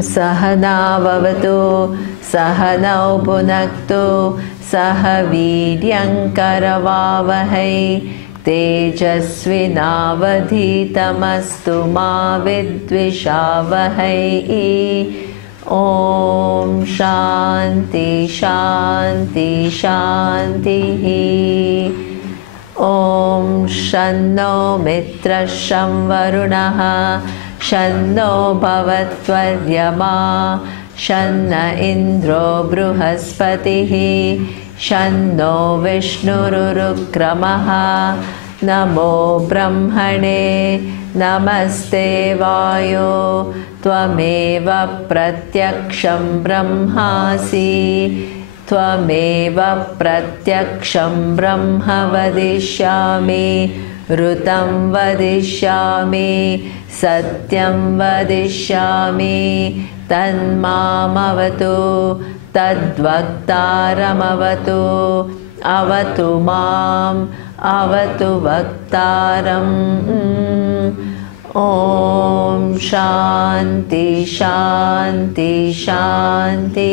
Sahana Vavatu Sahanau Bhunaktu Sahavidyankaravavahai Tejasvinavadhitamastu ma vidvishavahai. Om Shanti Shanti Shanti. Om Shanno Mitra Sham Varunaha Shanno Bhavatvaryama Shanna Indro Bruhaspatihi Shanno Vishnururukramaha. Namo Brahmane Namaste Vayo Tvameva Pratyaksham Brahmasi Tvameva Pratyaksham Brahma Vadishyami Rutam Vadishyami Satyam Vadishyami Tanmamavatu Tadvaktaramavatu Avatu Mam Avatu Vaktaram. Om Shanti Shanti Shanti.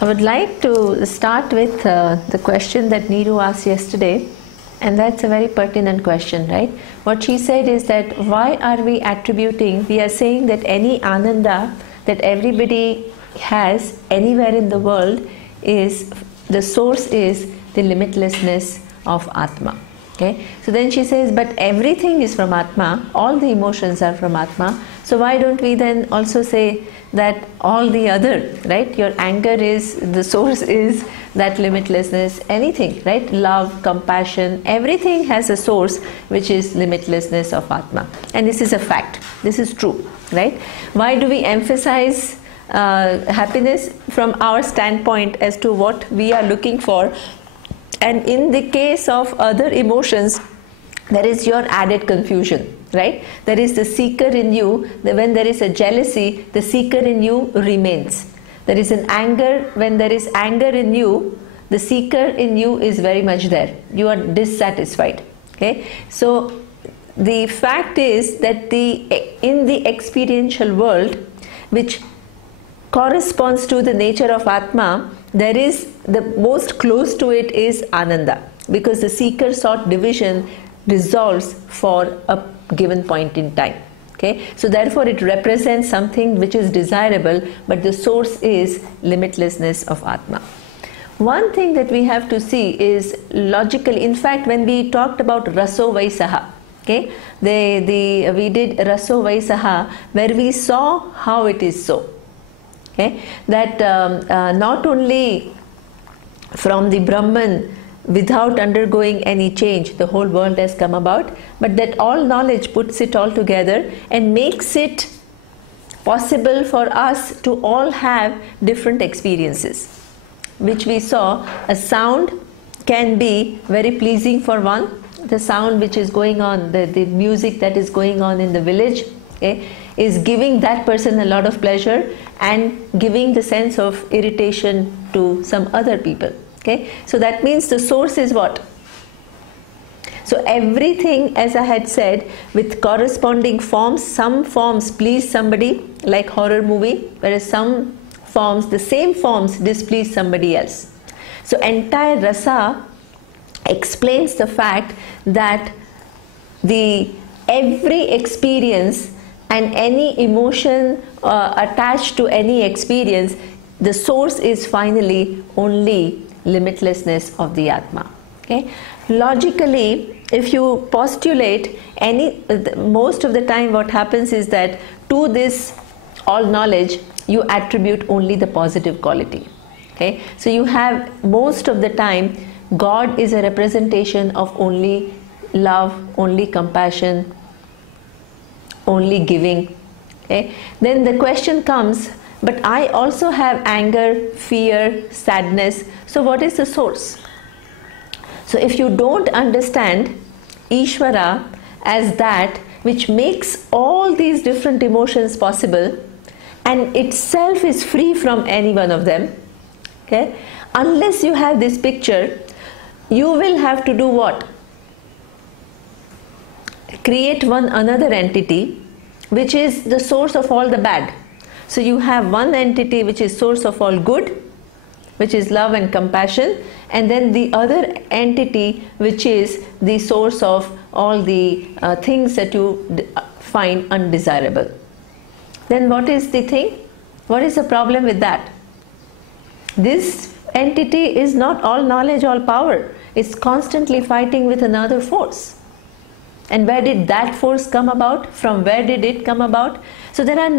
I would like to start with the question that Neeru asked yesterday, and that's a very pertinent question, right? What she said is that why are we attributing, we are saying that any ananda that everybody has anywhere in the world is, the source is the limitlessness of Atma. Okay, so then she says, but everything is from Atma, all the emotions are from Atma, so why don't we then also say that all the other, right, your anger is, the source is that limitlessness, anything, right, love, compassion, everything has a source which is limitlessness of Atma, and this is a fact, this is true, right? Why do we emphasize happiness from our standpoint as to what we are looking for? And in the case of other emotions, there is your added confusion, right? There is the seeker in you. When there is a jealousy, the seeker in you remains. There is an anger. When there is anger in you, the seeker in you is very much there. You are dissatisfied. Okay? So the fact is that in the experiential world, which corresponds to the nature of Atma, there is the most close to it is Ananda, because the seeker sought division dissolves for a given point in time. Okay, so therefore it represents something which is desirable, but the source is limitlessness of Atma. One thing that we have to see is logical. In fact, when we talked about Raso Vaisaha, okay, we did Raso Vaisaha, where we saw how it is so. Okay, that not only from the Brahman, without undergoing any change, the whole world has come about, but that all knowledge puts it all together and makes it possible for us to all have different experiences, which we saw. A sound can be very pleasing for one, the sound which is going on, the music that is going on in the village, okay, is giving that person a lot of pleasure and giving the sense of irritation to some other people. Okay, so that means the source is what? So everything, as I had said, with corresponding forms, some forms please somebody, like horror movie, whereas some forms, the same forms, displease somebody else. So entire rasa explains the fact that every experience and any emotion attached to any experience, the source is finally only limitlessness of the Atma. Okay? Logically, if you postulate most of the time what happens is that to this all knowledge you attribute only the positive quality. Okay? So you have most of the time God is a representation of only love, only compassion, only giving. Okay? Then the question comes, but I also have anger, fear, sadness. So what is the source? So if you don't understand Ishvara as that which makes all these different emotions possible and itself is free from any one of them, okay, unless you have this picture, you will have to do what? Create one another entity which is the source of all the bad. So you have one entity which is source of all good, which is love and compassion, and then the other entity which is the source of all the things that you find undesirable. Then what is the thing? What is the problem with that? This entity is not all knowledge, all power. It's constantly fighting with another force. And where did that force come about? From where did it come about? So there are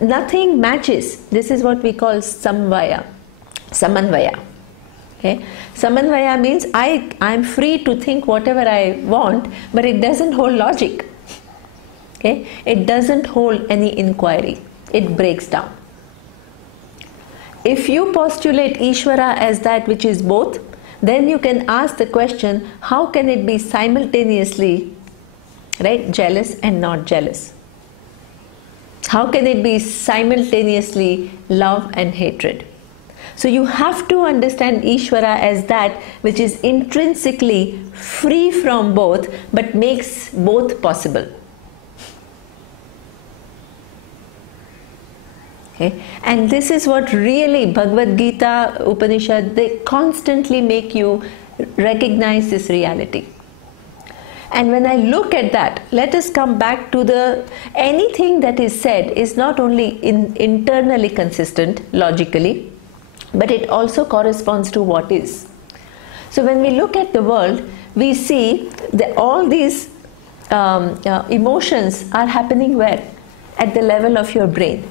nothing matches. This is what we call samanvaya. Okay? Samanvaya means I am free to think whatever I want, but it doesn't hold logic. Okay? It doesn't hold any inquiry. It breaks down. If you postulate Ishvara as that which is both, then you can ask the question, how can it be simultaneously, right, jealous and not jealous? How can it be simultaneously love and hatred? So you have to understand Ishvara as that which is intrinsically free from both but makes both possible. Okay? And this is what really Bhagavad Gita, Upanishad, they constantly make you recognize this reality. And when I look at that, let us come back to anything that is said is not only internally consistent logically, but it also corresponds to what is. So when we look at the world, we see that all these emotions are happening where? At the level of your brain.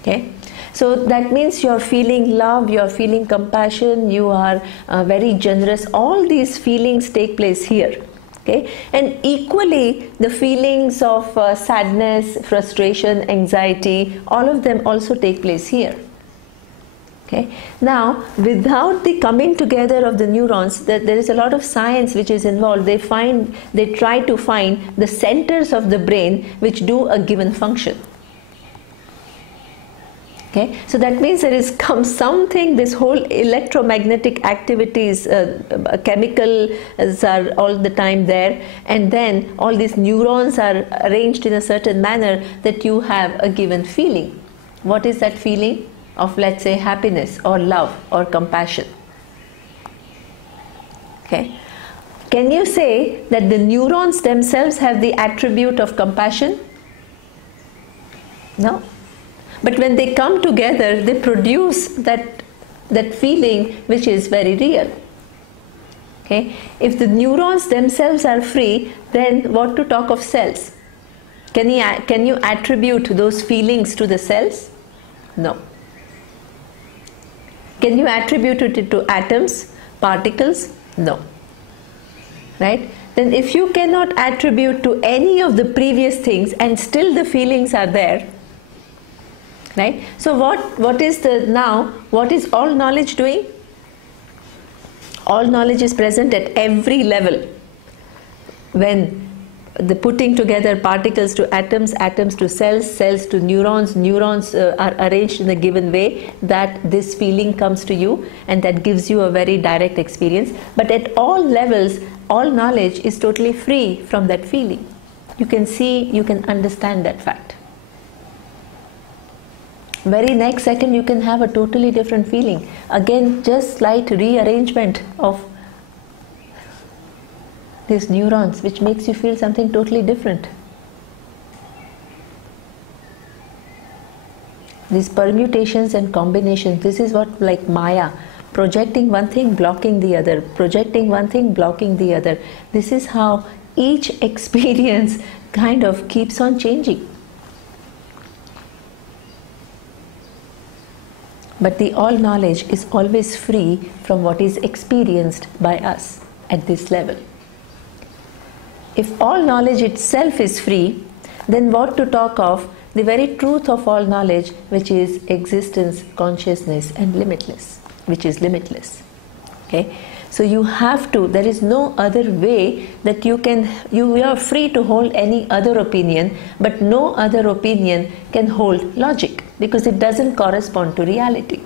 Okay? So that means you're feeling love, you're feeling compassion, you are very generous. All these feelings take place here. Okay? And equally the feelings of sadness, frustration, anxiety, all of them also take place here. Okay? Now, without the coming together of the neurons, there is a lot of science which is involved. They try to find the centers of the brain which do a given function. Okay? So that means there is something, this whole electromagnetic activities, chemicals are all the time there, and then all these neurons are arranged in a certain manner that you have a given feeling. What is that feeling? Of, let's say, happiness or love or compassion. Okay? Can you say that the neurons themselves have the attribute of compassion? No. But when they come together, they produce that feeling which is very real. Okay? If the neurons themselves are free, then what to talk of cells? Can you attribute those feelings to the cells? No. Can you attribute it to atoms, particles? No. Right? Then if you cannot attribute to any of the previous things and still the feelings are there, right? So what is all knowledge doing? All knowledge is present at every level. When the putting together particles to atoms, atoms to cells, cells to neurons, neurons are arranged in a given way that this feeling comes to you, and that gives you a very direct experience. But at all levels, all knowledge is totally free from that feeling. You can see, you can understand that fact. Very next second you can have a totally different feeling. Again, just slight rearrangement of these neurons, which makes you feel something totally different. These permutations and combinations, this is what, like Maya, projecting one thing, blocking the other, projecting one thing, blocking the other. This is how each experience kind of keeps on changing. But the all knowledge is always free from what is experienced by us at this level. If all knowledge itself is free, then what to talk of the very truth of all knowledge, which is existence, consciousness, and limitless, which is limitless. Okay? So you have to, there is no other way that you are free to hold any other opinion, but no other opinion can hold logic, because it doesn't correspond to reality.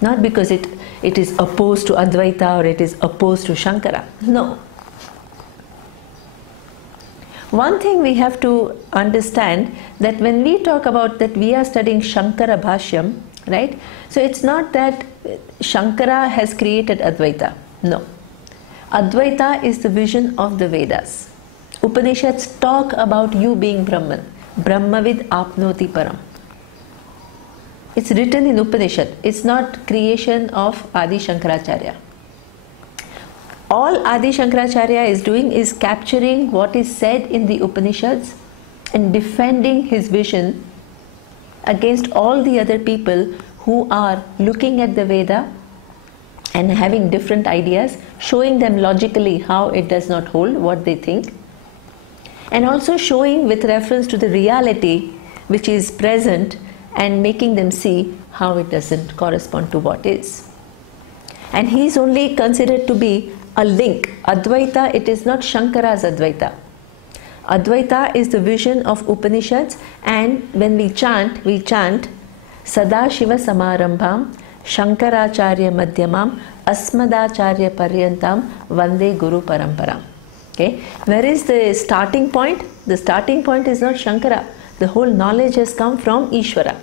Not because it is opposed to Advaita or it is opposed to Shankara. No. One thing we have to understand, that when we talk about that we are studying Shankara Bhashyam, right? So it's not that Shankara has created Advaita. No. Advaita is the vision of the Vedas. Upanishads talk about you being Brahman. Brahmavid apnoti param. It's written in Upanishad. It's not creation of Adi Shankaracharya. All Adi Shankaracharya is doing is capturing what is said in the Upanishads and defending his vision against all the other people who are looking at the Veda and having different ideas, showing them logically how it does not hold what they think, and also showing with reference to the reality which is present and making them see how it doesn't correspond to what is. And he is only considered to be a link. Advaita, it is not Shankara's Advaita. Advaita is the vision of Upanishads, and when we chant Sada Shiva Samarambham Shankaracharya Madhyamam Asmadacharya Paryantam Vande Guru Paramparam. Okay? Where is the starting point? The starting point is not Shankara. The whole knowledge has come from Ishvara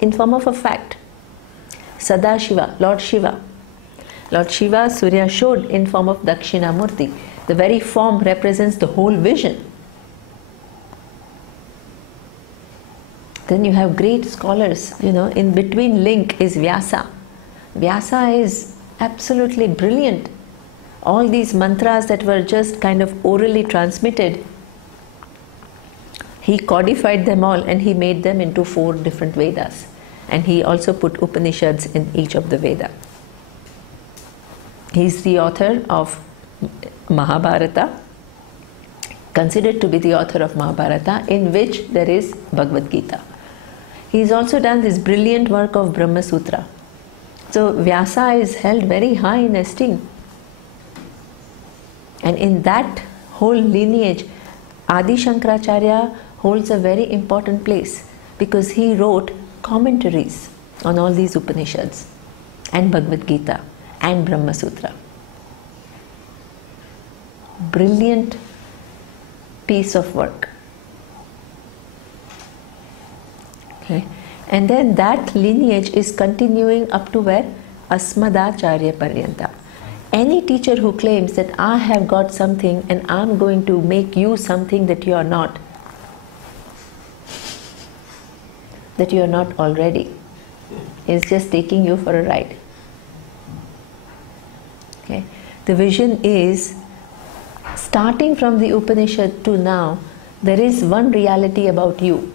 in form of a fact. Sada Shiva, Lord Shiva. Lord Shiva, Surya showed in form of Dakshinamurti. The very form represents the whole vision. Then you have great scholars, in between link is Vyasa. Vyasa is absolutely brilliant. All these mantras that were just kind of orally transmitted, he codified them all and he made them into 4 different Vedas. And he also put Upanishads in each of the Veda. He is the author of Mahabharata, considered to be the author of Mahabharata, in which there is Bhagavad Gita. He has also done this brilliant work of Brahma Sutra. So Vyasa is held very high in esteem. And in that whole lineage, Adi Shankaracharya holds a very important place, because he wrote commentaries on all these Upanishads and Bhagavad Gita and Brahma Sutra. Brilliant piece of work. Okay. And then that lineage is continuing up to where? Asmadacharya Paryanta. Any teacher who claims that I have got something and I'm going to make you something that you are not already, is just taking you for a ride. Okay. The vision is, starting from the Upanishad to now, there is one reality about you,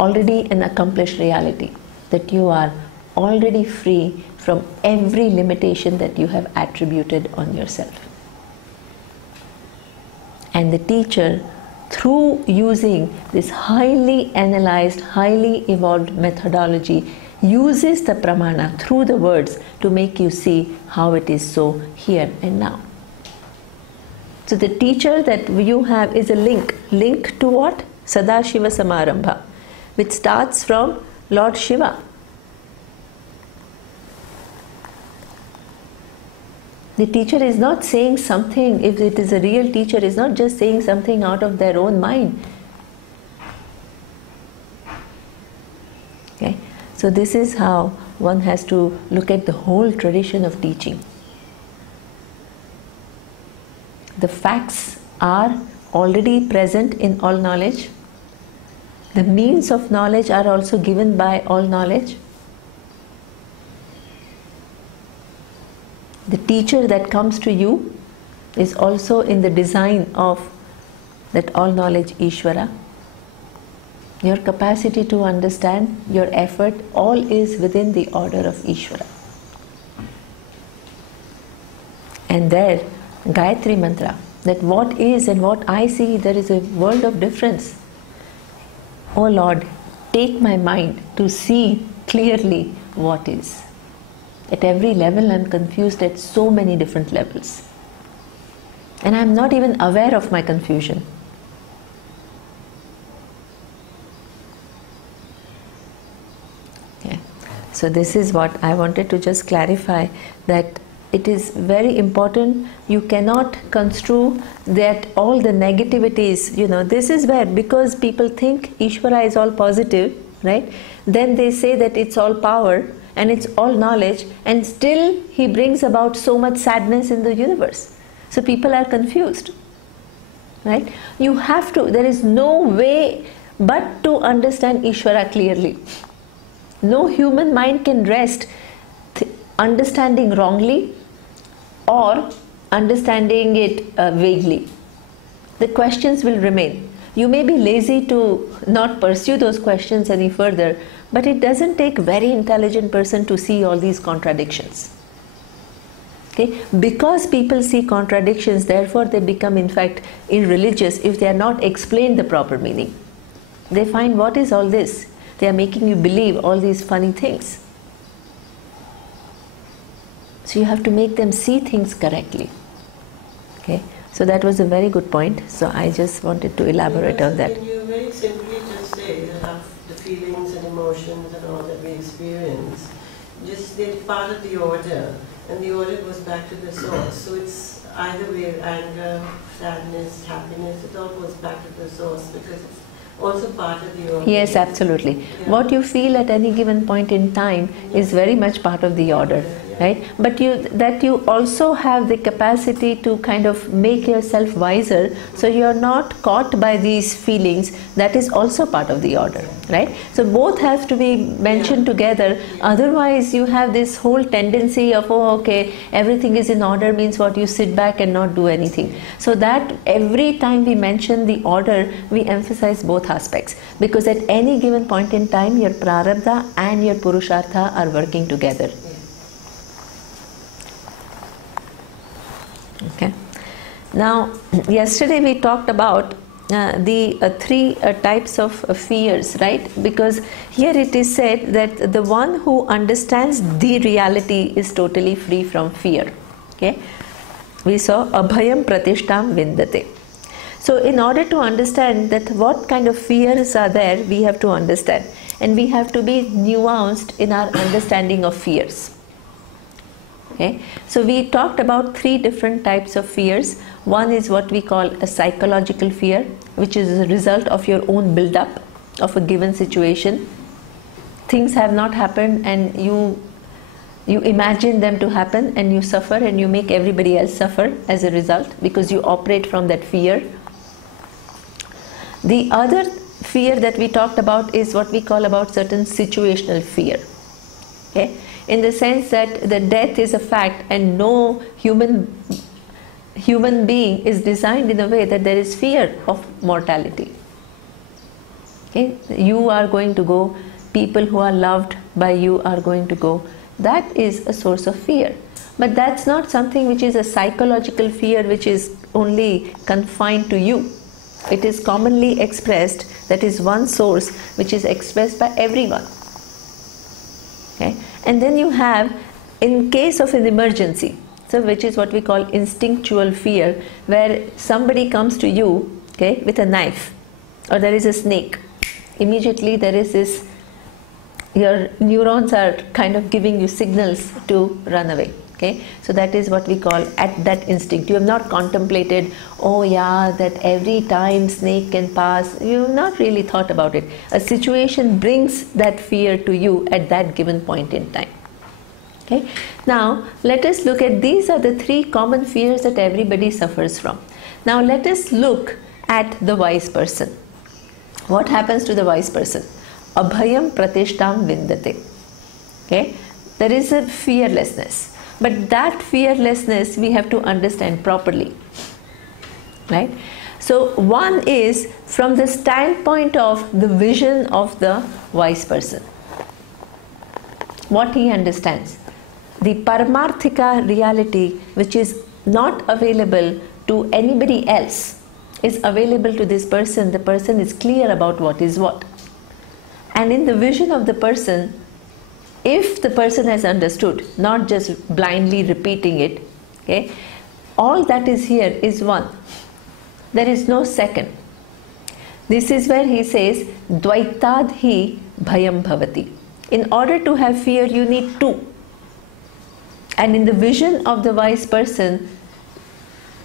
already an accomplished reality, that you are already free from every limitation that you have attributed on yourself. And the teacher, through using this highly analyzed, highly evolved methodology, uses the pramana through the words to make you see how it is so here and now. So the teacher that you have is a link to what? Sadashiva Samarambha, which starts from Lord Shiva. The teacher is not saying something, if it is a real teacher, is not just saying something out of their own mind. Okay? So this is how one has to look at the whole tradition of teaching. The facts are already present in all knowledge. The means of knowledge are also given by all knowledge. The teacher that comes to you is also in the design of that all knowledge Ishvara. Your capacity to understand, your effort, all is within the order of Ishvara. And there, Gayatri Mantra, that what is and what I see, there is a world of difference. Oh Lord, take my mind to see clearly what is. At every level I am confused at so many different levels. And I am not even aware of my confusion. Okay. So this is what I wanted to just clarify, that it is very important. You cannot construe that all the negativities, this is where, because people think Ishvara is all positive, right? Then they say that it's all power and it's all knowledge, and still he brings about so much sadness in the universe. So people are confused, right? You have to, there is no way but to understand Ishvara clearly. No human mind can rest understanding wrongly or understanding it vaguely. The questions will remain. You may be lazy to not pursue those questions any further, but it doesn't take a very intelligent person to see all these contradictions. Okay? Because people see contradictions, therefore they become in fact irreligious if they are not explained the proper meaning. They find, what is all this? They are making you believe all these funny things. So you have to make them see things correctly. Okay? So that was a very good point. So I just wanted to elaborate on that. Can you very simply just say that the feelings and emotions and all that we experience, just they're part of the order, and the order goes back to the source. So it's either way, anger, sadness, happiness, it all goes back to the source because it's also part of the order. Yes, absolutely. Yeah. What you feel at any given point in time is very much part of the order. Right? But you also have the capacity to kind of make yourself wiser, so you are not caught by these feelings. That is also part of the order, right? So both have to be mentioned together. Otherwise you have this whole tendency of, oh okay, everything is in order means what, you sit back and not do anything. So that every time we mention the order, we emphasize both aspects, because at any given point in time your prarabdha and your purushartha are working together. Okay. Now, yesterday we talked about the three types of fears, right? Because here it is said that the one who understands the reality is totally free from fear. Okay. We saw abhayam pratishtam vindate. So in order to understand that what kind of fears are there, we have to understand, and we have to be nuanced in our understanding of fears. Okay. So we talked about three different types of fears. One is what we call a psychological fear, which is a result of your own build-up of a given situation. Things have not happened and you imagine them to happen and you suffer, and you make everybody else suffer as a result because you operate from that fear. The other fear that we talked about is what we call about certain situational fear. Okay? In the sense that the death is a fact and no human being is designed in a way that there is fear of mortality. Okay? You are going to go, people who are loved by you are going to go. That is a source of fear. But that's not something which is a psychological fear which is only confined to you. It is commonly expressed, that is one source which is expressed by everyone. Okay? And then you have, in case of an emergency, So which is what we call instinctual fear, where somebody comes to you, okay, with a knife, or there is a snake. Immediately there is this, your neurons are kind of giving you signals to run away. Okay, so that is what we call at that instinct. You have not contemplated, oh yeah, that every time snake can pass. You have not really thought about it. A situation brings that fear to you at that given point in time. Okay, now let us look at, these are the three common fears that everybody suffers from. Now let us look at the wise person. What happens to the wise person? Abhayam pratishtam vindate. Okay, there is a fearlessness. But that fearlessness we have to understand properly, right? So one is from the standpoint of the vision of the wise person. What he understands. The paramarthika reality, which is not available to anybody else, is available to this person. The person is clear about what is what. And in the vision of the person, if the person has understood, not just blindly repeating it, okay, all that is here is one. There is no second. This is where he says, Dvaitad hi bhayam bhavati. In order to have fear, you need two. And in the vision of the wise person,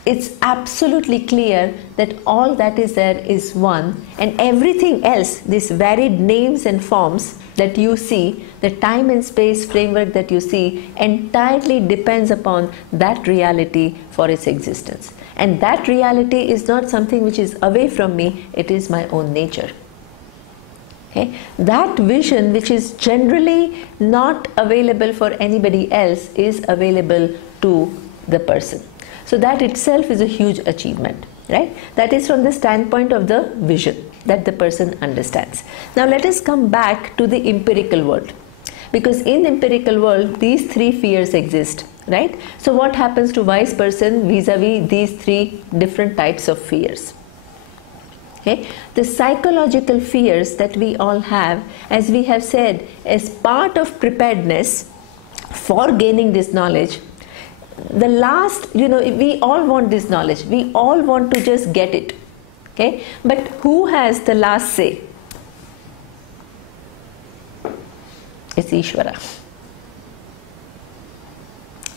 it's absolutely clear that all that is there is one, and everything else, these varied names and forms that you see, the time and space framework that you see, entirely depends upon that reality for its existence. And that reality is not something which is away from me, it is my own nature. Okay? That vision, which is generally not available for anybody else, is available to the person. So that itself is a huge achievement, right? That is from the standpoint of the vision that the person understands. Now let us come back to the empirical world, because in the empirical world these three fears exist, right? So what happens to wise person vis-a-vis these three different types of fears? Okay? The psychological fears that we all have, as we have said, as part of preparedness for gaining this knowledge. The last, we all want this knowledge. We all want to just get it. Okay? But who has the last say? It's Ishvara.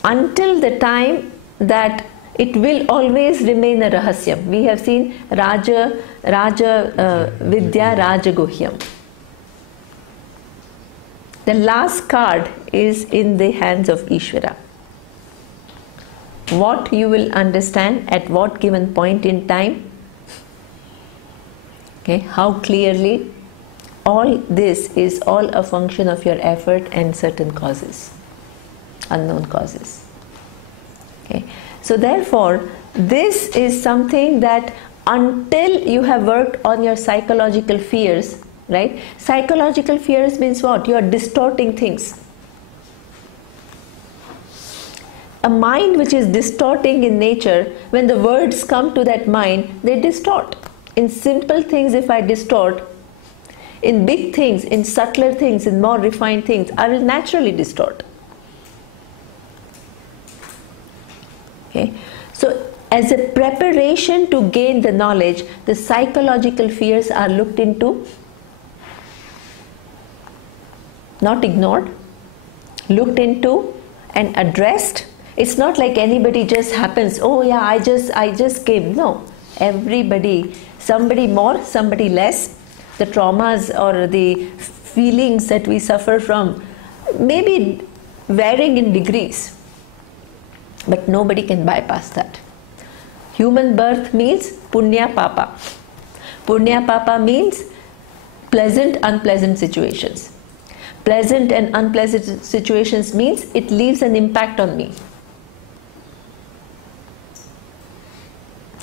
Until the time that it will always remain a rahasyam. We have seen Raja Vidya Raja Guhyam. The last card is in the hands of Ishvara. What you will understand at what given point in time, okay, how clearly, all this is all a function of your effort and certain causes, unknown causes. Okay. So therefore, this is something that until you have worked on your psychological fears, right? Psychological fears means what? You are distorting things. A mind which is distorting in nature, when the words come to that mind, they distort. In simple things, if I distort, in big things, in subtler things, in more refined things, I will naturally distort. Okay? So, as a preparation to gain the knowledge, the psychological fears are looked into, not ignored, looked into and addressed. It's not like anybody just happens, oh yeah, I just came. No, everybody, somebody more, somebody less. The traumas or the feelings that we suffer from maybe varying in degrees, but nobody can bypass that. Human birth means punya papa. Punya papa means pleasant, unpleasant situations. Pleasant and unpleasant situations means it leaves an impact on me.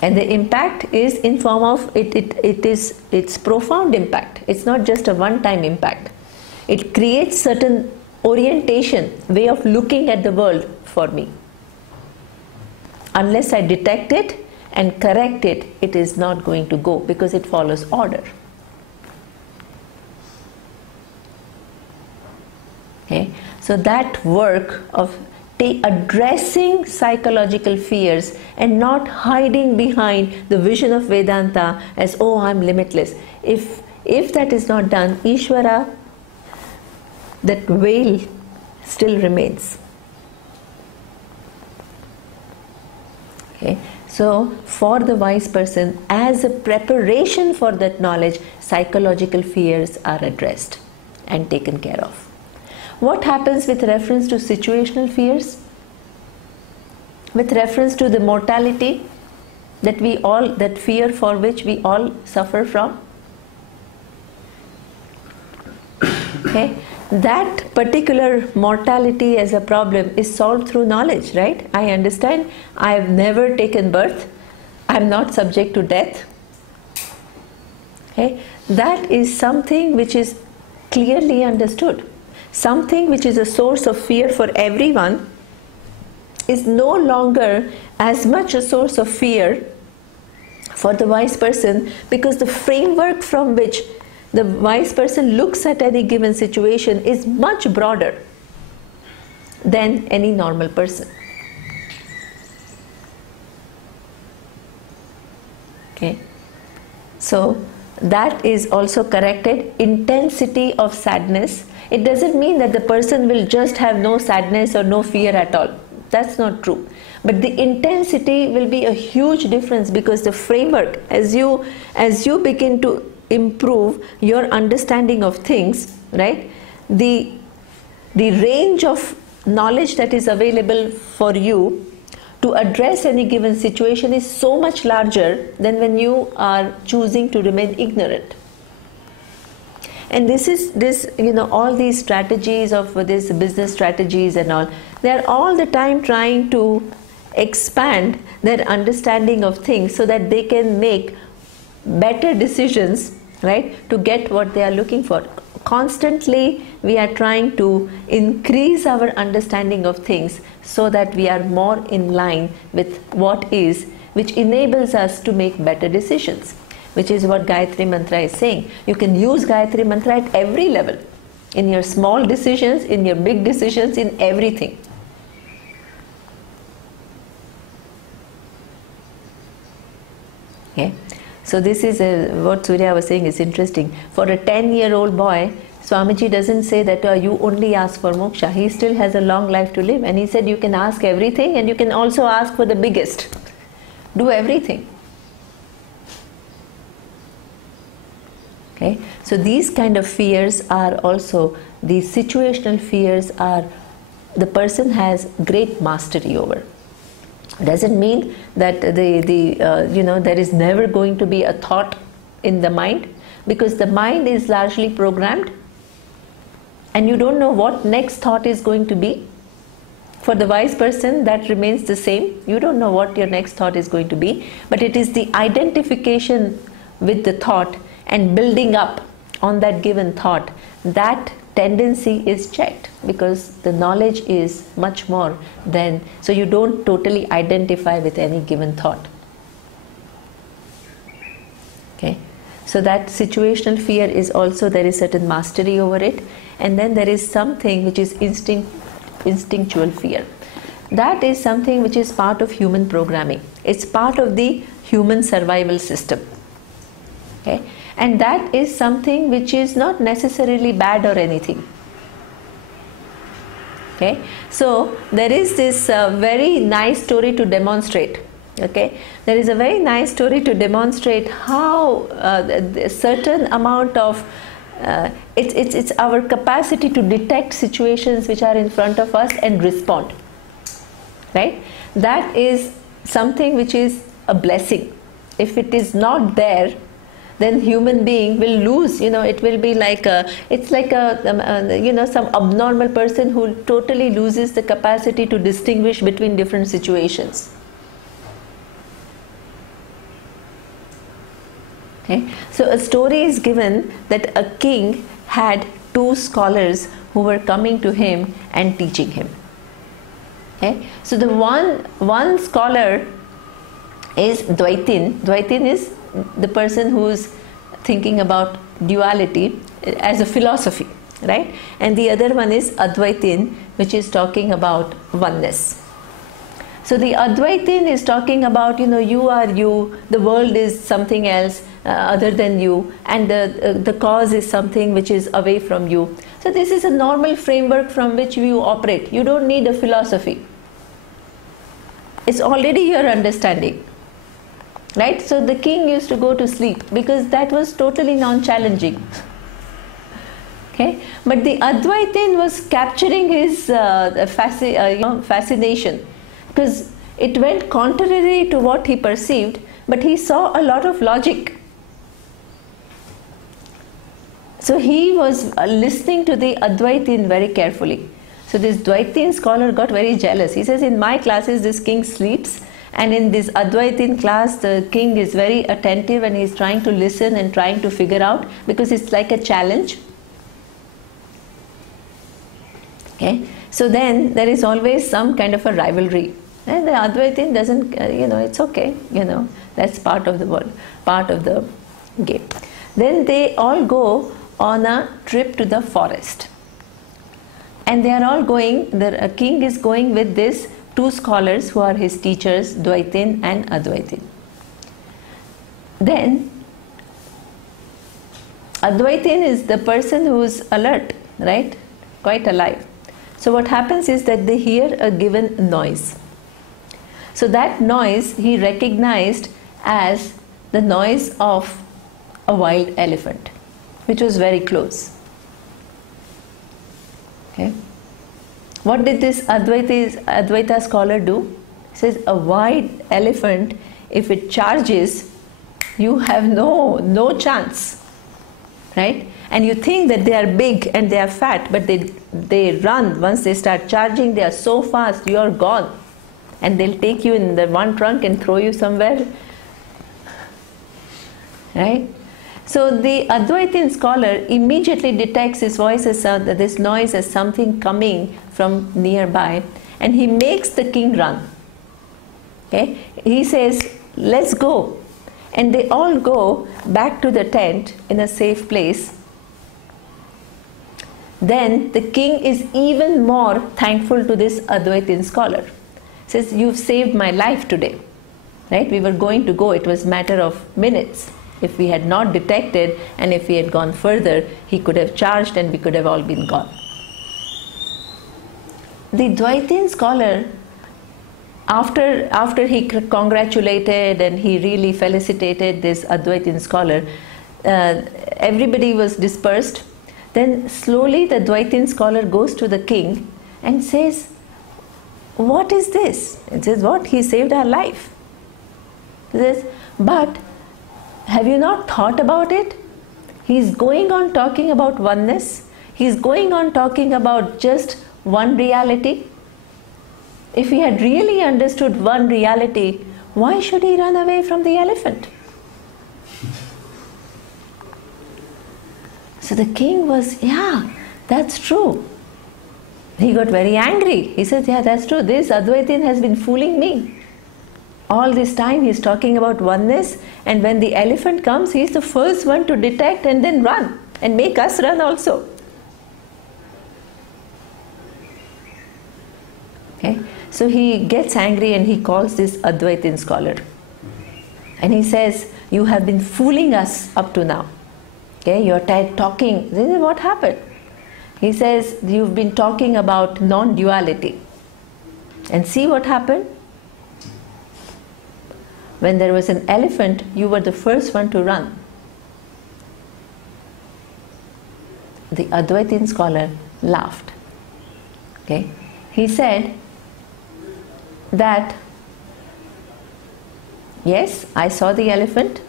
And the impact is in form of, it's profound impact. It's not just a one-time impact. It creates certain orientation, way of looking at the world for me. Unless I detect it and correct it, it is not going to go, because it follows order. Okay? So that work of addressing psychological fears and not hiding behind the vision of Vedanta as, oh, I'm limitless. If that is not done, Ishvara, that veil still remains. Okay. So for the wise person, as a preparation for that knowledge, psychological fears are addressed and taken care of. What happens with reference to situational fears? With reference to the mortality that fear for which we all suffer from? Okay. That particular mortality as a problem is solved through knowledge, right? I understand I have never taken birth, I am not subject to death. Okay? That is something which is clearly understood. Something which is a source of fear for everyone is no longer as much a source of fear for the wise person, because the framework from which the wise person looks at any given situation is much broader than any normal person. Okay. So that is also corrected. Intensity of sadness. It doesn't mean that the person will just have no sadness or no fear at all. That's not true. But the intensity will be a huge difference, because the framework, as you begin to improve your understanding of things, right? The range of knowledge that is available for you to address any given situation is so much larger than when you are choosing to remain ignorant. And all these strategies of this business strategies and all, they are all the time trying to expand their understanding of things so that they can make better decisions, right, to get what they are looking for. Constantly we are trying to increase our understanding of things so that we are more in line with what is, which enables us to make better decisions, which is what Gayatri Mantra is saying. You can use Gayatri Mantra at every level, in your small decisions, in your big decisions, in everything. Okay. So this is what Surya was saying is interesting. For a 10-year-old boy, Swamiji doesn't say that you only ask for moksha. He still has a long life to live. And he said you can ask everything, and you can also ask for the biggest. Do everything. Okay. So these kind of fears are also, these situational fears are, the person has great mastery over. Doesn't mean that there is never going to be a thought in the mind, because the mind is largely programmed and you don't know what next thought is going to be. For the wise person, that remains the same. You don't know what your next thought is going to be, but it is the identification with the thought and building up on that given thought, that tendency is checked, because the knowledge is much more than, so you don't totally identify with any given thought. Okay. So that situational fear is also, there is certain mastery over it, and then there is something which is instinctual fear. That is something which is part of human programming. It's part of the human survival system. Okay. And that is something which is not necessarily bad or anything. Okay. So there is this very nice story to demonstrate. Okay. There is a very nice story to demonstrate how a certain amount of it's our capacity to detect situations which are in front of us and respond. Right. That is something which is a blessing. If it is not there, then human being will lose, it will be like some abnormal person who totally loses the capacity to distinguish between different situations. Okay. So a story is given that a king had two scholars who were coming to him and teaching him. Okay. So the one scholar is Dvaitin. Dvaitin is the person who is thinking about duality as a philosophy. right? And the other one is Advaitin, which is talking about oneness. So the Advaitin is talking about, you are you, the world is something else other than you, and the cause is something which is away from you. So this is a normal framework from which you operate. You don't need a philosophy. It's already your understanding, right? So the king used to go to sleep because that was totally non-challenging. Okay, but the Advaitin was capturing his fascination, because it went contrary to what he perceived, but he saw a lot of logic. So he was listening to the Advaitin very carefully. So this Dvaitin scholar got very jealous. He says, in my classes this king sleeps, and in this Advaitin class the king is very attentive and he's trying to listen and trying to figure out, because it's like a challenge. Okay, so then there is always some kind of a rivalry. And the Advaitin doesn't, it's okay, that's part of the world, part of the game. Then they all go on a trip to the forest. And they are all going, the king is going with these two scholars who are his teachers, Dvaitin and Advaitin. Then, Advaitin is the person who is alert, right? Quite alive. So what happens is that they hear a given noise. So that noise he recognized as the noise of a wild elephant, which was very close. Okay. What did this Advaita scholar do? He says, a wild elephant, if it charges, you have no chance, right? And you think that they are big and they are fat, but they run. Once they start charging, they are so fast, you are gone. And they'll take you in the one trunk and throw you somewhere, right? So the Advaitin scholar immediately detects this noise as something coming from nearby, and he makes the king run. Okay? He says, let's go. And they all go back to the tent in a safe place. Then the king is even more thankful to this Advaitin scholar. He says, you've saved my life today. Right? We were going to go, it was a matter of minutes. If we had not detected and if we had gone further, he could have charged and we could have all been gone. The Dvaitin scholar, after he congratulated and he really felicitated this Advaitin scholar, everybody was dispersed. Then slowly the Dvaitin scholar goes to the king and says, what is this? It says, what? He saved our life. He says, but have you not thought about it? He's going on talking about oneness. He's going on talking about just one reality. If he had really understood one reality, why should he run away from the elephant? So the king was, yeah, that's true. He got very angry. He said, yeah, that's true. This Advaitin has been fooling me. All this time he's talking about oneness, and when the elephant comes, he's the first one to detect and then run and make us run also. Okay? So he gets angry and he calls this Advaitin scholar. And he says, you have been fooling us up to now. Okay? You're talking. This is what happened. He says, you've been talking about non-duality. And see what happened? When there was an elephant, you were the first one to run. The Advaitin scholar laughed. Okay? He said that, yes, I saw the elephant.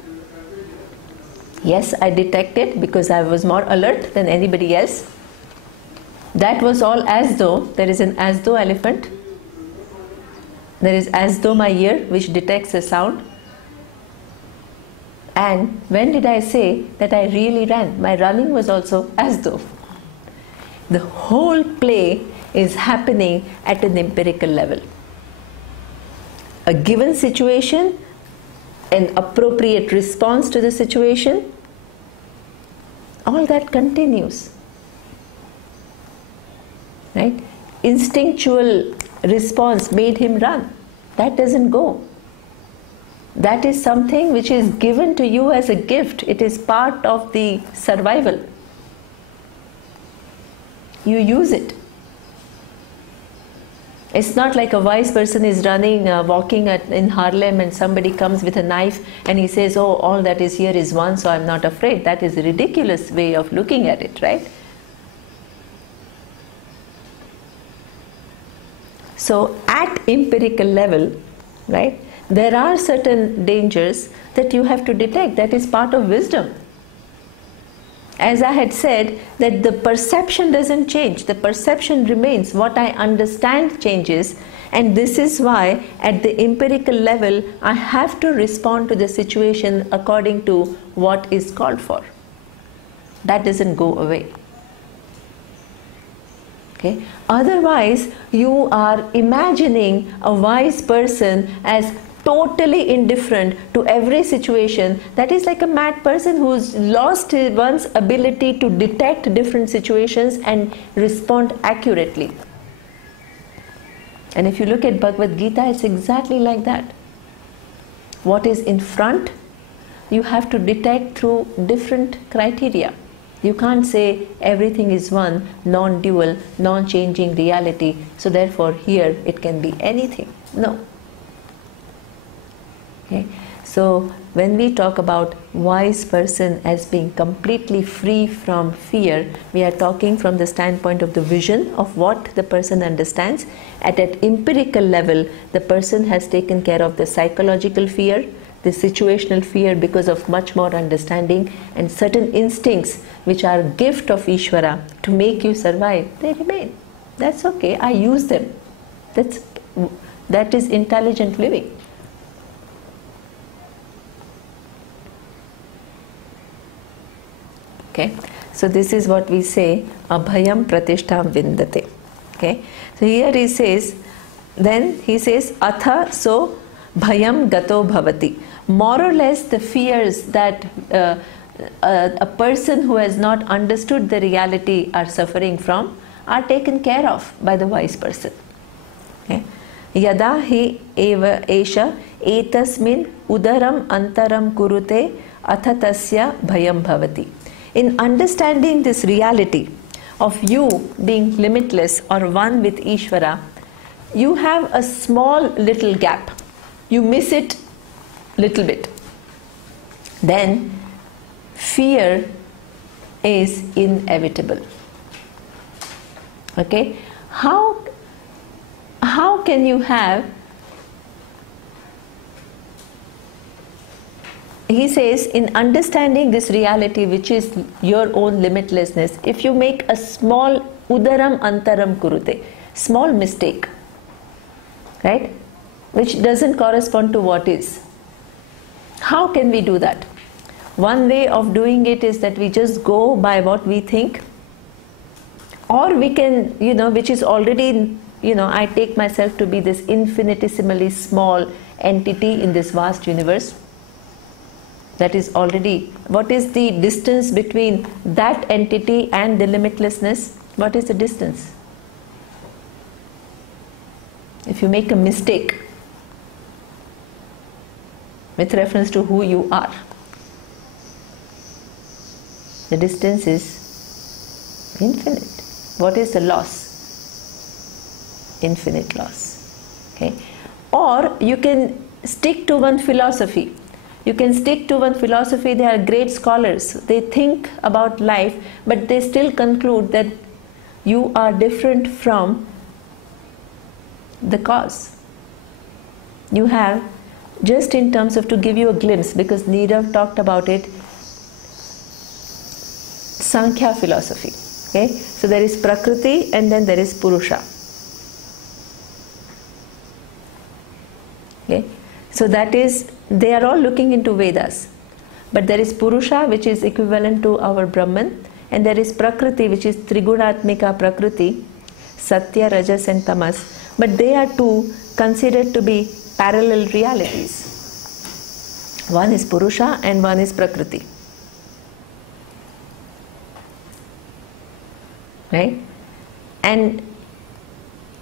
Yes, I detected because I was more alert than anybody else. That was all as though. There is an as though elephant. There is as though my ear which detects a sound. And when did I say that I really ran? My running was also as though. The whole play is happening at an empirical level. A given situation, an appropriate response to the situation, all that continues. right? Instinctual response made him run. That doesn't go. That is something which is given to you as a gift. It is part of the survival. You use it. It's not like a wise person is running, walking in Harlem, and somebody comes with a knife and he says, oh, all that is here is one, so I'm not afraid. That is a ridiculous way of looking at it, right? So at empirical level, right, there are certain dangers that you have to detect. That is part of wisdom. As I had said, that the perception doesn't change. The perception remains. What I understand changes. And this is why at the empirical level, I have to respond to the situation according to what is called for. That doesn't go away. Okay? Otherwise, you are imagining a wise person as totally indifferent to every situation. That is like a mad person who's lost one's ability to detect different situations and respond accurately. And if you look at Bhagavad Gita, it's exactly like that. What is in front, you have to detect through different criteria. You can't say everything is one, non-dual, non-changing reality, so therefore here it can be anything. No. Okay. So when we talk about wise person as being completely free from fear, we are talking from the standpoint of the vision of what the person understands. At an empirical level, the person has taken care of the psychological fear, the situational fear because of much more understanding, and certain instincts which are a gift of Ishvara to make you survive, they remain. That's okay, I use them. That is intelligent living. Okay, so this is what we say, abhayam pratishtham vindate. Okay, so here he says, then he says, atha so bhayam gato bhavati. More or less the fears that a person who has not understood the reality are suffering from are taken care of by the wise person. Okay, yada hi eva esha etasmin udaram antaram kurute atha tasya bhayam bhavati. In understanding this reality of you being limitless or one with Ishvara, you have a small little gap. You miss it little bit. Then fear is inevitable. Okay? How can you have... He says, in understanding this reality, which is your own limitlessness, if you make a small udaram antaram kurute, small mistake, right, which doesn't correspond to what is, how can we do that? One way of doing it is that we just go by what we think, or we can, which is already, I take myself to be this infinitesimally small entity in this vast universe. That is already, what is the distance between that entity and the limitlessness? What is the distance? If you make a mistake with reference to who you are, the distance is infinite. What is the loss? Infinite loss. Okay? Or you can stick to one philosophy. You can stick to one philosophy. They are great scholars. They think about life, but they still conclude that you are different from the cause. You have, just in terms of, to give you a glimpse, because Nirav talked about it, Sankhya philosophy. Okay? So there is Prakriti and then there is Purusha. Okay? So that is, they are all looking into Vedas. But there is Purusha, which is equivalent to our Brahman, and there is Prakriti, which is Trigunatmika Prakriti, Satya, Rajas and Tamas. But they are two considered to be parallel realities. One is Purusha and one is Prakriti. Right? And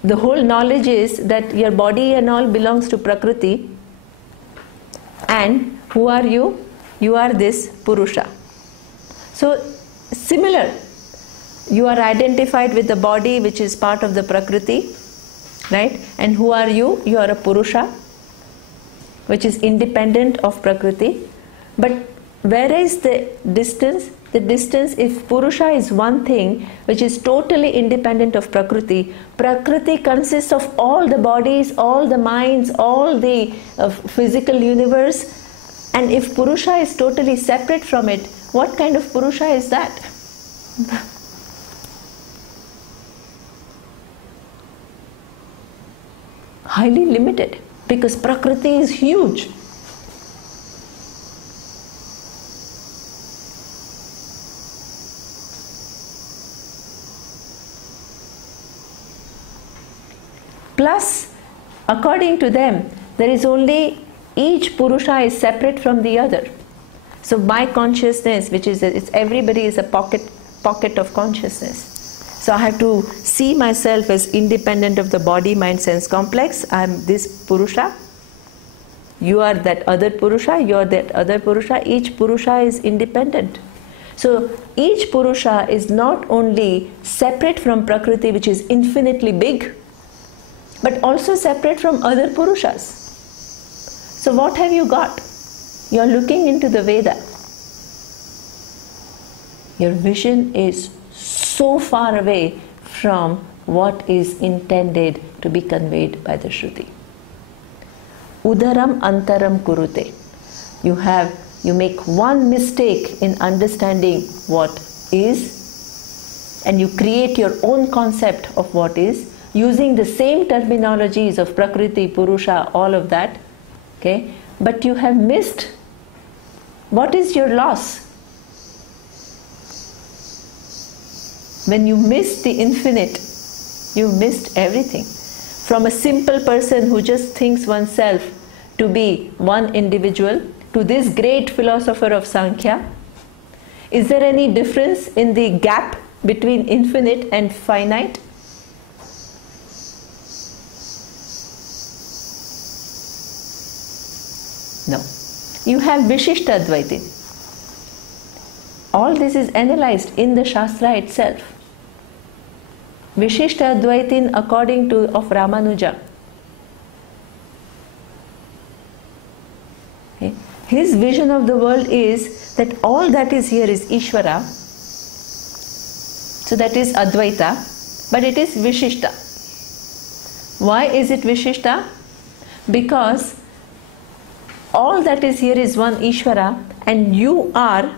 the whole knowledge is that your body and all belongs to Prakriti. And who are you? You are this Purusha. So similar, you are identified with the body which is part of the Prakriti, right? And who are you? You are a Purusha, which is independent of Prakriti. But where is the distance? The distance, if Purusha is one thing which is totally independent of Prakriti, Prakriti consists of all the bodies, all the minds, all the physical universe. And if Purusha is totally separate from it, what kind of Purusha is that? Highly limited, because Prakriti is huge. Plus, according to them, there is only each Purusha is separate from the other. So my consciousness, which is everybody is a pocket of consciousness. So I have to see myself as independent of the body, mind, sense complex. I am this Purusha. You are that other Purusha. You are that other Purusha. Each Purusha is independent. So each Purusha is not only separate from Prakriti, which is infinitely big, but also separate from other Purushas. So what have you got? You are looking into the Veda. Your vision is so far away from what is intended to be conveyed by the Shruti. Udaram antaram kurute. You make one mistake in understanding what is, and you create your own concept of what is, using the same terminologies of Prakriti, Purusha, all of that, okay? But you have missed. What is your loss? When you miss the infinite, you missed everything. From a simple person who just thinks oneself to be one individual, to this great philosopher of Sankhya, is there any difference in the gap between infinite and finite? No. You have Vishishta Advaita. All this is analyzed in the Shastra itself. Vishishta Advaitin according to of Ramanuja. Okay. His vision of the world is that all that is here is Ishvara. So that is Advaita, but it is Vishishta. Why is it Vishishta? Because all that is here is one Ishvara, and you are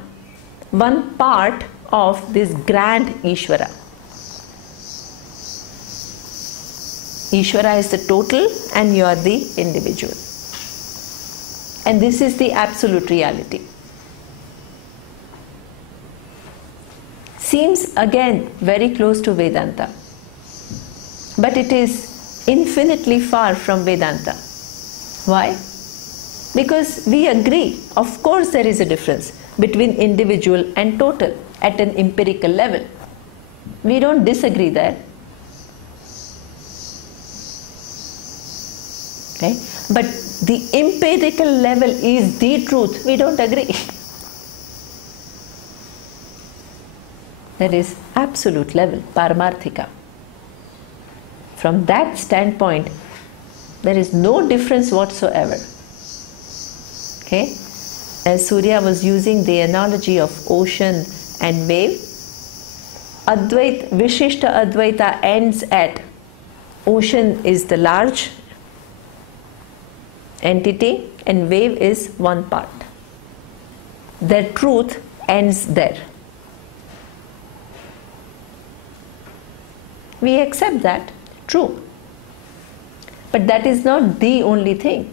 one part of this grand Ishvara. Ishvara is the total and you are the individual. And this is the absolute reality. Seems again very close to Vedanta, but it is infinitely far from Vedanta. Why? Because we agree, of course there is a difference between individual and total at an empirical level. We don't disagree there. Okay? But the empirical level is the truth. We don't agree. That is absolute level, Paramarthika. From that standpoint, there is no difference whatsoever. Okay? As Surya was using the analogy of ocean and wave, Vishishta Advaita ends at ocean is the large entity and wave is one part. Their truth ends there. We accept that, true. But that is not the only thing.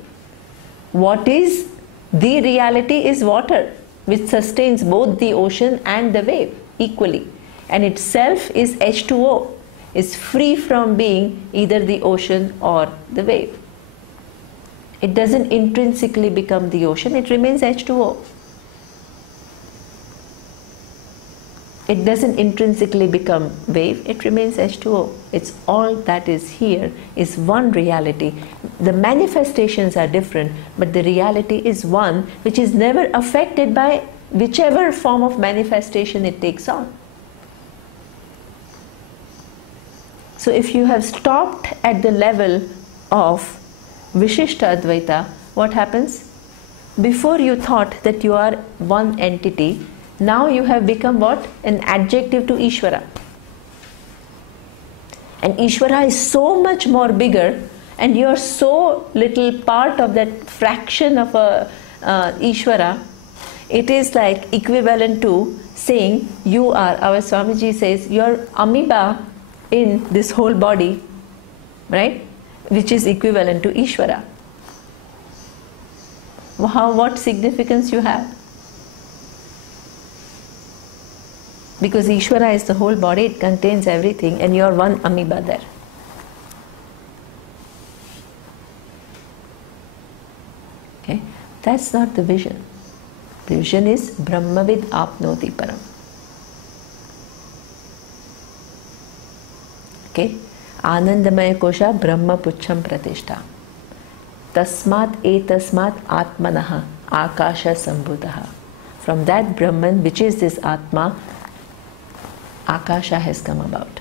What is the reality is water, which sustains both the ocean and the wave equally, and itself is H2O, is free from being either the ocean or the wave. It doesn't intrinsically become the ocean, it remains H2O. It doesn't intrinsically become wave, it remains H2O. It's all that is here is one reality. The manifestations are different, but the reality is one, which is never affected by whichever form of manifestation it takes on. So if you have stopped at the level of Vishishta Advaita, what happens? Before you thought that you are one entity, now you have become what? An adjective to Ishvara. And Ishvara is so much more bigger, and you are so little part of that fraction of a Ishvara. It is like equivalent to saying you are, our Swamiji says, you are amoeba in this whole body, right? Which is equivalent to Ishvara. What significance you have? Because Ishvara is the whole body, it contains everything, and you are one amoeba there. Okay? That's not the vision. The vision is Brahmavid apnoti param. Okay? Anandamaya kosha Brahma puchham pratishta. Tasmat etasmat atmanaha akasha sambhudaha. From that Brahman, which is this Atma, Akasha has come about.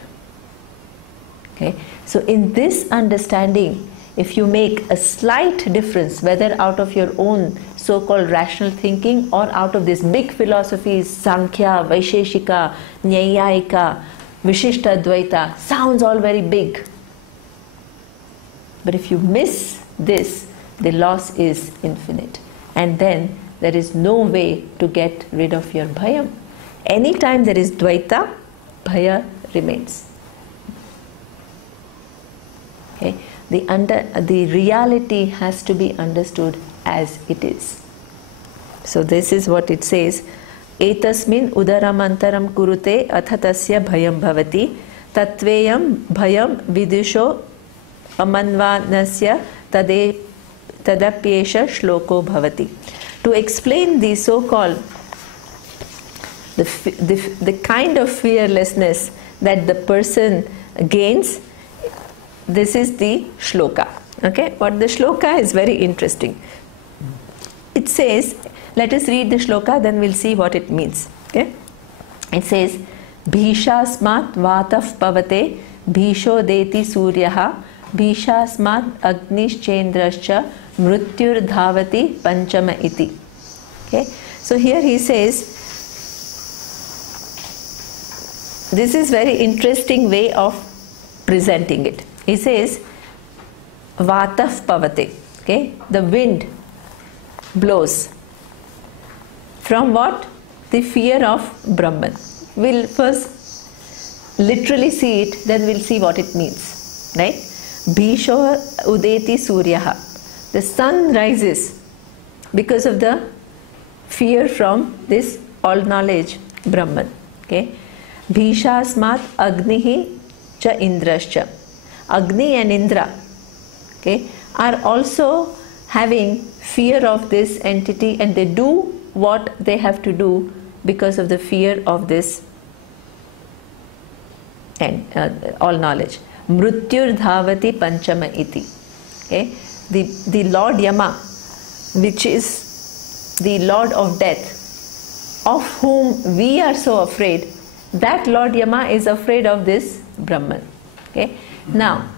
Okay? So in this understanding, if you make a slight difference, whether out of your own so-called rational thinking or out of these big philosophies, Sankhya, Vaisheshika, Nyayayika, Vishishta Advaita, sounds all very big. But if you miss this, the loss is infinite. And then there is no way to get rid of your bhayam. Anytime there is Dvaita, bhaya remains. Okay? The reality has to be understood as it is. So this is what it says. Etasmin udaramantaram kurute athatasya bhayam bhavati tatveyam bhayam vidusho amanvanasya tadapyesha shloko bhavati. To explain the so-called the kind of fearlessness that the person gains, this is the shloka. Okay, but the shloka is very interesting. It says, let us read the shloka, then we'll see what it means. Okay, it says, Bhishasmat vataf pavate bhisho deti suryaha bhishasmat agnischendrascha mrutyur dhavati panchama iti. Okay, so here he says, this is very interesting way of presenting it. He says, Vataf pavate. Okay, the wind blows. From what? The fear of Brahman. We'll first literally see it, then we'll see what it means. Right? Bhisho udeti suryaha. The sun rises because of the fear from this all-knowledge Brahman. Okay? Bhishasmat agnihi cha indrascha. Agni and Indra, okay, are also having fear of this entity, and they do what they have to do because of the fear of this and all knowledge. Mrutyur dhavati panchama iti. Okay, the Lord Yama, which is the Lord of death, of whom we are so afraid, that Lord Yama is afraid of this Brahman. Okay. Now,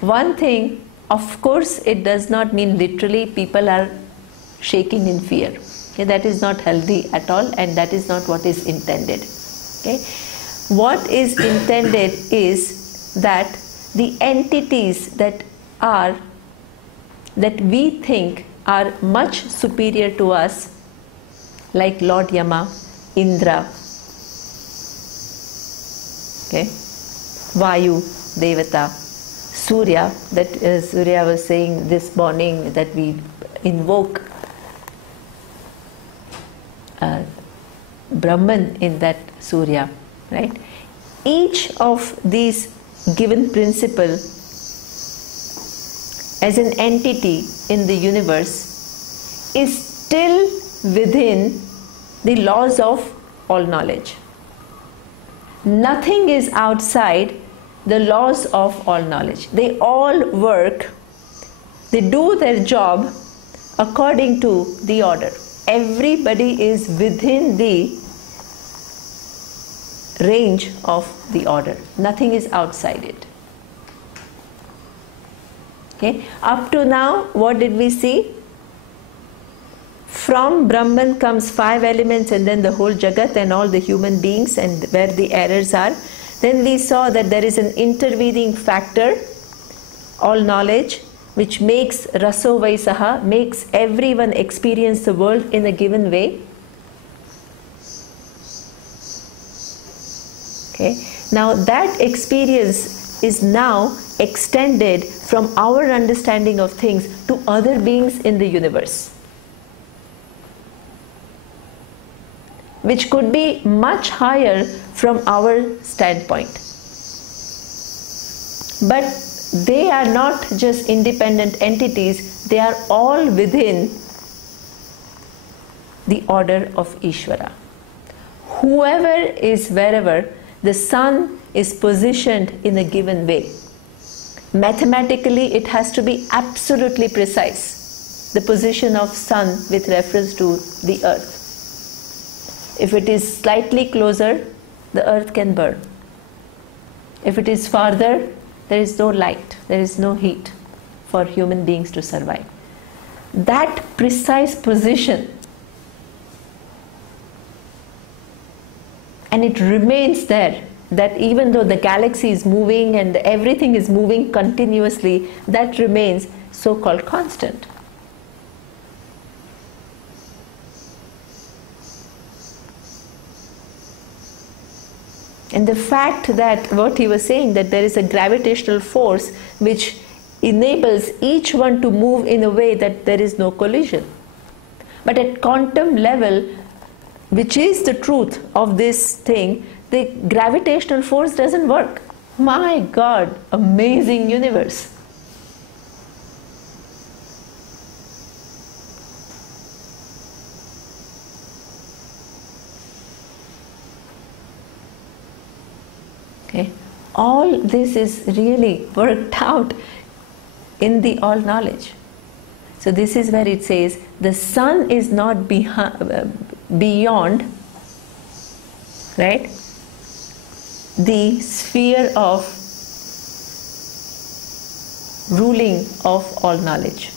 one thing, of course, it does not mean literally people are shaking in fear. Okay. That is not healthy at all, and that is not what is intended. Okay. What is intended is that the entities that we think are much superior to us, like Lord Yama, Indra, okay, Vayu, Devata, Surya, that Surya was saying this morning that we invoke Brahman in that Surya, right? Each of these given principle as an entity in the universe is still within the laws of all knowledge. Nothing is outside the laws of all knowledge. They all work, they do their job according to the order. Everybody is within the range of the order. Nothing is outside it. Okay. Up to now, what did we see? From Brahman comes 5 elements and then the whole Jagat and all the human beings and where the errors are. Then we saw that there is an intervening factor, all knowledge, which makes Raso Vaisaha, makes everyone experience the world in a given way. Okay. Now that experience is now extended from our understanding of things to other beings in the universe, which could be much higher from our standpoint. But they are not just independent entities, they are all within the order of Ishvara. Whoever is wherever, the sun is positioned in a given way. Mathematically, it has to be absolutely precise, the position of sun with reference to the earth. If it is slightly closer, the earth can burn. If it is farther, there is no light, there is no heat for human beings to survive. That precise position, and it remains there, that even though the galaxy is moving and everything is moving continuously, that remains so-called constant. And the fact that what he was saying, that there is a gravitational force which enables each one to move in a way that there is no collision. But at quantum level, which is the truth of this thing, the gravitational force doesn't work. My God, amazing universe. Okay. All this is really worked out in the all knowledge. So this is where it says the sun is not beyond, right, the sphere of ruling of all knowledge.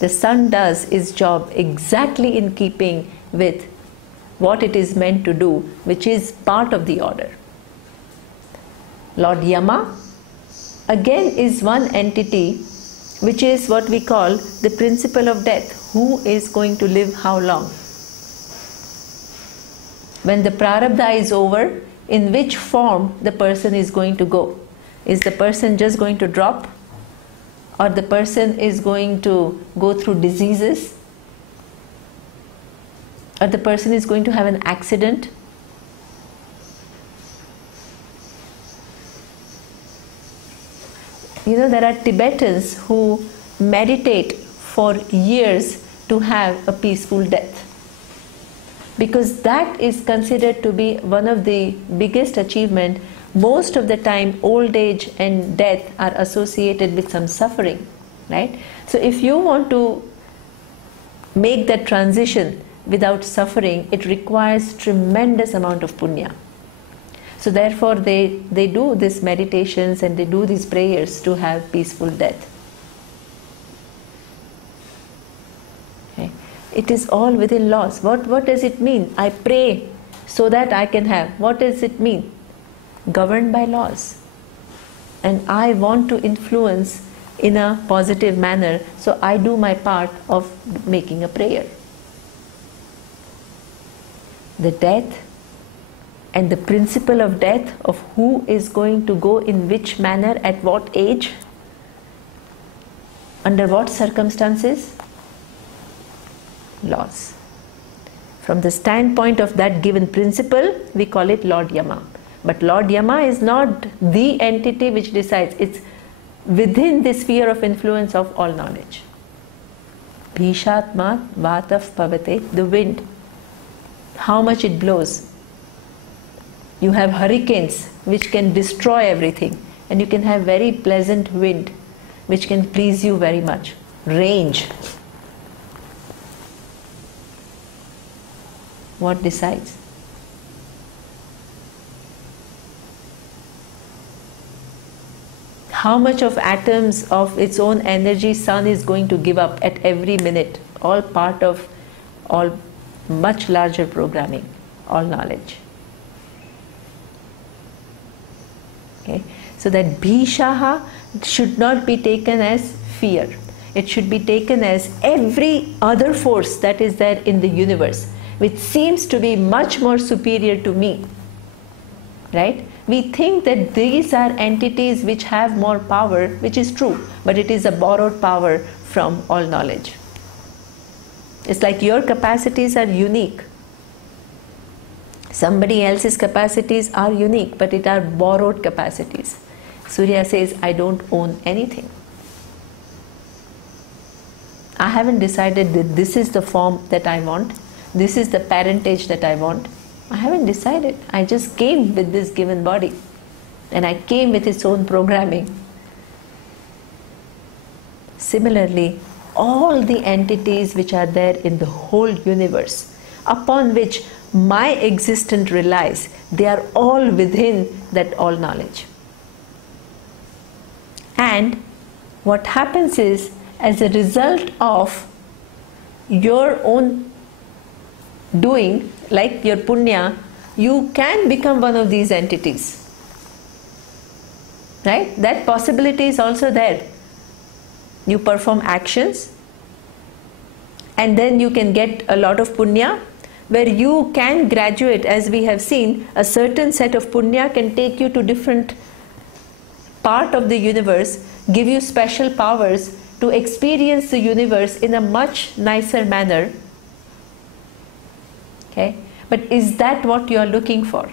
The sun does its job exactly in keeping with what it is meant to do, which is part of the order. Lord Yama again is one entity which is what we call the principle of death. Who is going to live how long? When the prarabdha is over, in which form the person is going to go? Is the person just going to drop? Or the person is going to go through diseases? Or the person is going to have an accident? You know, there are Tibetans who meditate for years to have a peaceful death, because that is considered to be one of the biggest achievements. Most of the time, old age and death are associated with some suffering, right? So if you want to make that transition without suffering, it requires tremendous amount of punya. So therefore they do these meditations and they do these prayers to have peaceful death. Okay. It is all within laws. What does it mean? I pray so that I can have. What does it mean? Governed by laws. And I want to influence in a positive manner, so I do my part of making a prayer. The death and the principle of death, of who is going to go in which manner, at what age, under what circumstances? Laws. From the standpoint of that given principle, we call it Lord Yama. But Lord Yama is not the entity which decides. It's within the sphere of influence of all knowledge. Bhishatma Vataf Pavate, the wind, how much it blows. You have hurricanes which can destroy everything, and you can have very pleasant wind which can please you very much. Range. What decides? How much of atoms of its own energy sun is going to give up at every minute? All part of all much larger programming, all knowledge. Okay? So that bhishaha should not be taken as fear. It should be taken as every other force that is there in the universe, which seems to be much more superior to me. Right? We think that these are entities which have more power, which is true, but it is a borrowed power from all knowledge. It's like your capacities are unique. Somebody else's capacities are unique, but it are borrowed capacities. Surya says, I don't own anything. I haven't decided that this is the form that I want, this is the parentage that I want. I haven't decided. I just came with this given body, and I came with its own programming. Similarly, all the entities which are there in the whole universe, upon which my existence relies, they are all within that all knowledge. And what happens is, as a result of your own doing, like your punya, you can become one of these entities. Right? That possibility is also there. You perform actions, and then you can get a lot of punya, where you can graduate. As we have seen, a certain set of punya can take you to different part of the universe, give you special powers to experience the universe in a much nicer manner. Okay? But is that what you are looking for?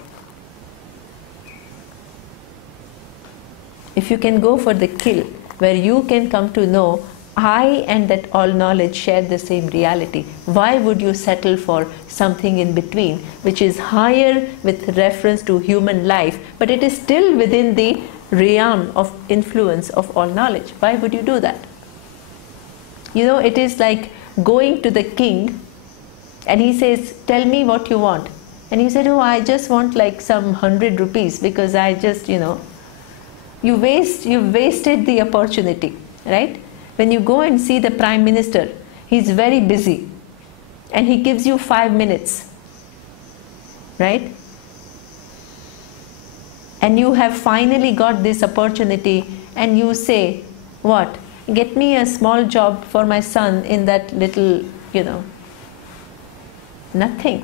If you can go for the kill, where you can come to know I and that all knowledge share the same reality, why would you settle for something in between, which is higher with reference to human life, but it is still within the realm of influence of all knowledge? Why would you do that? You know, it is like going to the king, and he says, tell me what you want. And you said, oh, I just want like some 100 rupees, because I just, you've wasted the opportunity, right? When you go and see the Prime Minister, he's very busy, and he gives you 5 minutes, right? And you have finally got this opportunity, and you say, what? Get me a small job for my son in that little, nothing.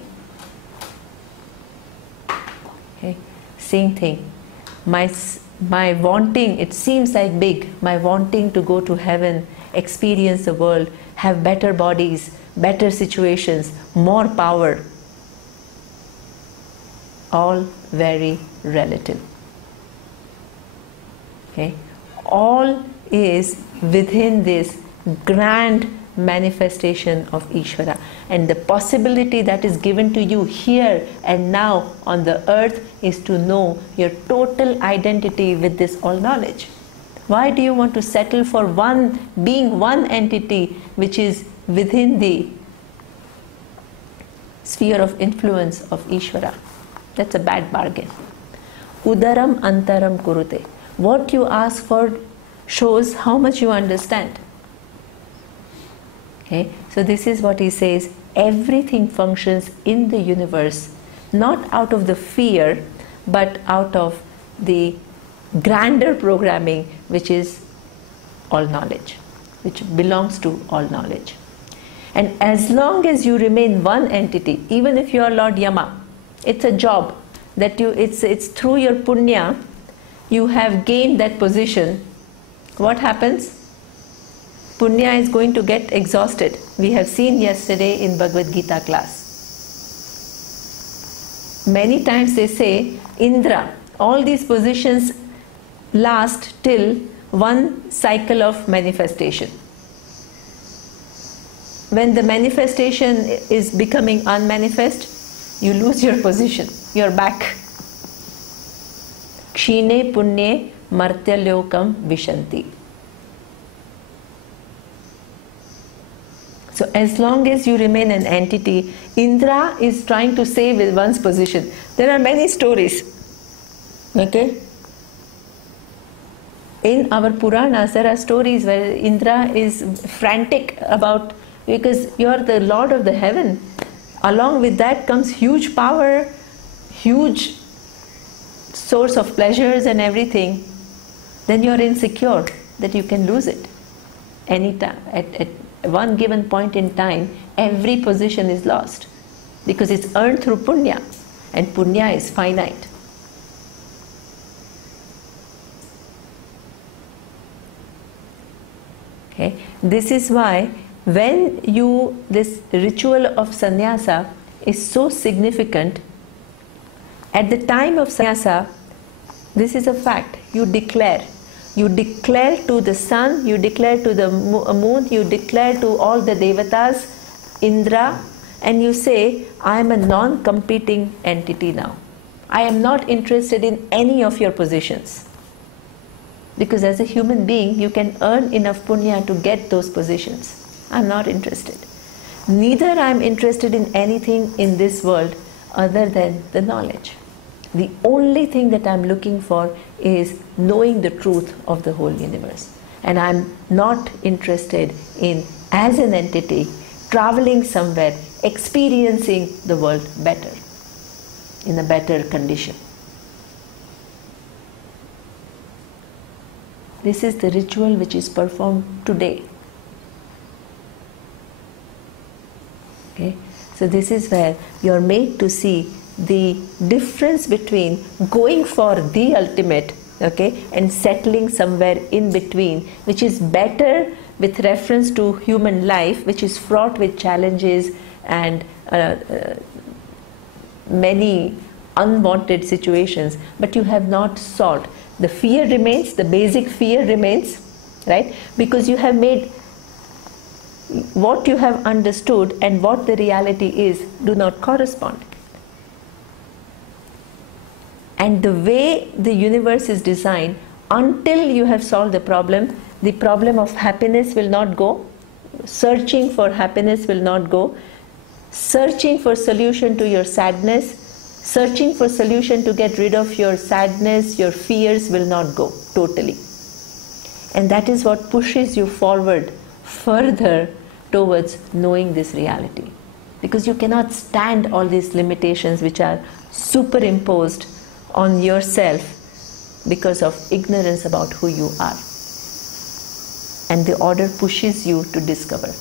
Okay. Same thing. My wanting, it seems like big, my wanting to go to heaven, experience the world, have better bodies, better situations, more power, all very relative. Okay. All is within this grand manifestation of Ishvara, and the possibility that is given to you here and now on the earth is to know your total identity with this all knowledge. Why do you want to settle for being one entity which is within the sphere of influence of Ishvara? That's a bad bargain. Udaram antaram kurute. What you ask for shows how much you understand. Okay? So this is what he says, everything functions in the universe not out of the fear, but out of the grander programming, which is all knowledge, which belongs to all knowledge. And as long as you remain one entity, even if you are Lord Yama, it's a job that it's through your punya you have gained that position. What happens? Punya is going to get exhausted. We have seen yesterday in Bhagavad Gita class. Many times they say, Indra, all these positions last till one cycle of manifestation. When the manifestation is becoming unmanifest, you lose your position, you're back. kshine punye martyalokam vishanti. So as long as you remain an entity, Indra is trying to save one's position. There are many stories. Okay? In our Puranas, there are stories where Indra is frantic about, because you are the Lord of the heaven. Along with that comes huge power, huge source of pleasures and everything. Then you are insecure that you can lose it. Anytime, at one given point in time, every position is lost because it's earned through punya, and punya is finite. Okay? This is why when this ritual of sannyasa is so significant. At the time of sannyasa, this is a fact, you declare to the sun, you declare to the moon, you declare to all the devatas, Indra, and you say, I am a non-competing entity now. I am not interested in any of your positions. Because as a human being, you can earn enough punya to get those positions. I am not interested. Neither I am interested in anything in this world other than the knowledge. The only thing that I am looking for is knowing the truth of the whole universe. And I am not interested in, as an entity, traveling somewhere, experiencing the world better, in a better condition. This is the ritual which is performed today. Okay? So this is where you are made to see the difference between going for the ultimate, okay, and settling somewhere in between, which is better with reference to human life, which is fraught with challenges and many unwanted situations, but you have not sought. The fear remains, the basic fear remains, right? Because you have made what you have understood and what the reality is do not correspond. And the way the universe is designed, until you have solved the problem of happiness will not go, searching for happiness will not go, searching for solution to your sadness, searching for solution to get rid of your sadness, your fears will not go totally. And that is what pushes you forward further towards knowing this reality. Because you cannot stand all these limitations which are superimposed on yourself because of ignorance about who you are. And the order pushes you to discover.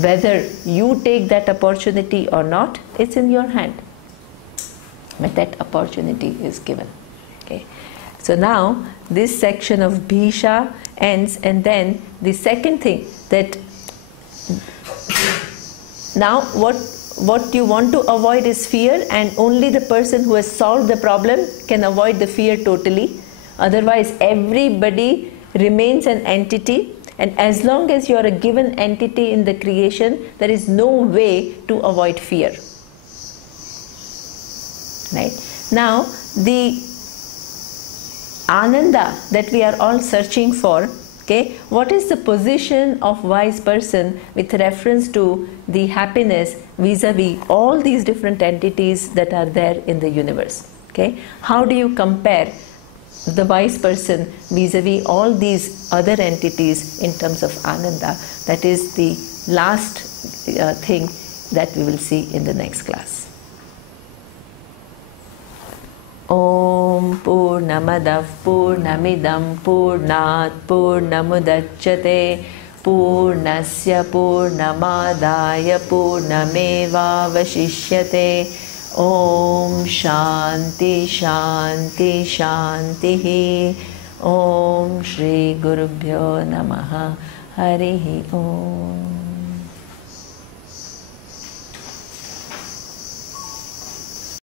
Whether you take that opportunity or not, it's in your hand. But that opportunity is given. Okay. So now this section of Bhisha ends, and then the second thing that now what you want to avoid is fear, and only the person who has solved the problem can avoid the fear totally. Otherwise everybody remains an entity, and as long as you are a given entity in the creation, there is no way to avoid fear. Right? Now the Ananda that we are all searching for, okay, what is the position of wise person with reference to the happiness vis-a-vis all these different entities that are there in the universe? Okay, how do you compare the wise person vis-a-vis all these other entities in terms of Ananda? That is the last thing that we will see in the next class. Om Purnamadav Purnamidam Purnat Purnamudachyate Purnasya Purnamadaya Purnameva Vashishyate. Om Shanti Shanti Shanti. Om Shri Gurubhyo Namaha. Harihi Om.